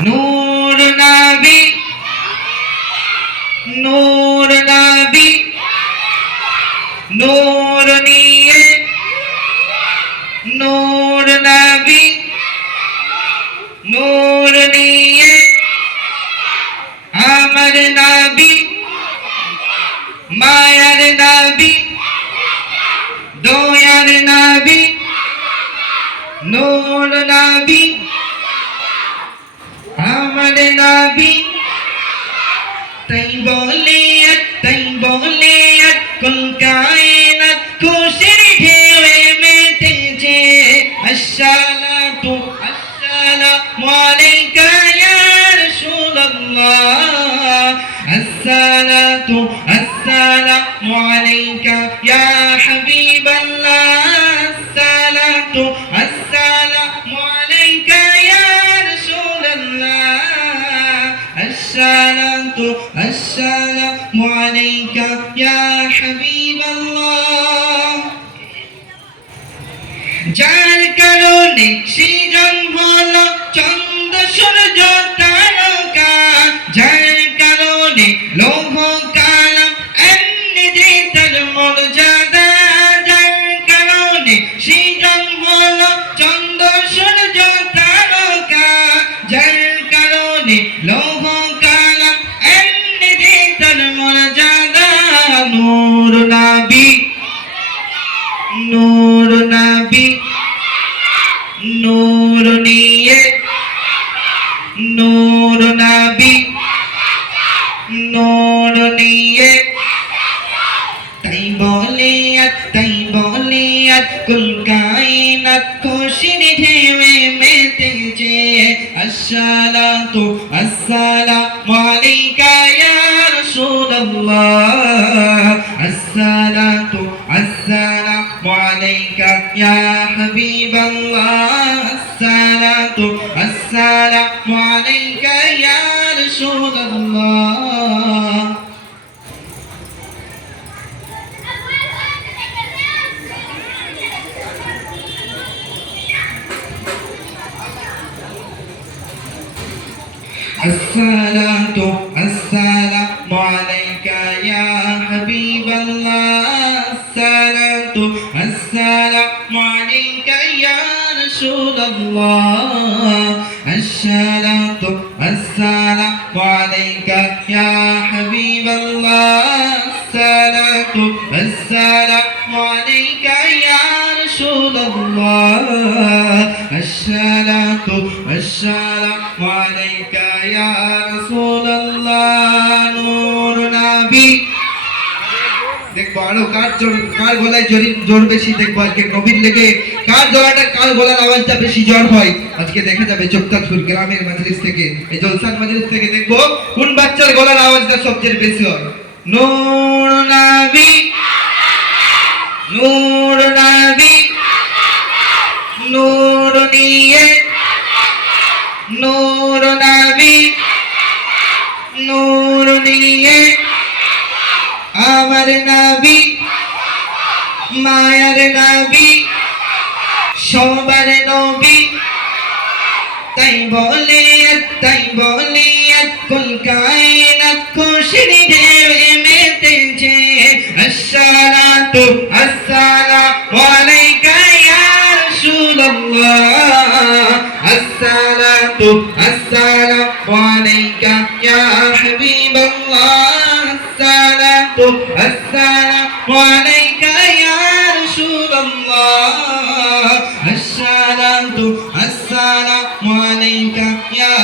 নূর নবী নূর নবী নূর নিয়ে নূর নবী নূর নিয়ে আমার নবী মায়ার নবী দয়ার নবী নূর নবী আমার নবী তাই বলে কুল কায়নাত খুশির ঢেউয়ে মেতেছে আসসালাতু আসসালামু আলাইকা ইয়া রাসূলুল্লাহ আসসালাতু আসসালামু আলাইকা ইয়া হাবিবাল্লাহ আসসালাতু আসসালামু আলাইকা ইয়া রাসূলুল্লাহ আসসালাতু আসসালামু আলাইকা ইয়া হাবিবাল্লাহ যার কারণে সৃজন হলো চন্দ্র সূর্য তারকা যার কারণে লৌহ কালাম এমনি তার মর্যাদা যার কারণে সৃজন হলো চন্দ্র সূর্য তারকা যার কারণে লৌহ কালাম এমনি তার মর্যাদা নূর নবী নূর নবী নূর নিয়ে নূর নবী নূর নিয়ে তাই বলে কুল কায়নাত খুশির ঢেউয়ে মেতেছে আসসালাতু আসসালামু আলাইকা ইয়া রাসূলুল্লাহ আসসালাতু আসসালামু আলাইকা ইয়া হাবিবাল্লাহ আসসালাতু আসসালামু আলাইকা ইয়া রাসূলুল্লাহ الصلاة السلام عليك يا حبيب الله الصلاة السلام عليك يا رسول الله الصلاة السلام عليك يا حبيب الله الصلاة السلام عليك يا رسول الله الصلاة السلام عليك يا رسول الله নূর নবী দেখবো আরো কার গলায় জোর বেশি দেখবো আজকে নবীর লেগে কার গলার আওয়াজটা বেশি জোর হয় আজকে দেখা যাবে চোক্তাপুর গ্রামের মাজলিস থেকে এই জলসার মাজলিস থেকে দেখবো কোন বাচ্চার গলার আওয়াজটা সবচেয়ে বেশি হয় নূর নবী নূর নবী নূর নিয়ে নূর নবী নূর নিয়ে আমার নবী মায়ার নবী সবার নবী তাই বলে কুল কায়নাত খুশির ঢেউয়ে মেতেছে আসসালাতু আসসালামু আলাইকা ইয়া রাসূলুল্লাহ আসসালাতু আসসালামু আলাইকা ইয়া হাবিবাল্লাহ আসসালাতু আসসালামু আলাইকা ইয়া রাসূলুল্লাহ আসসালাতু আসসালামু আলাইকা ইয়া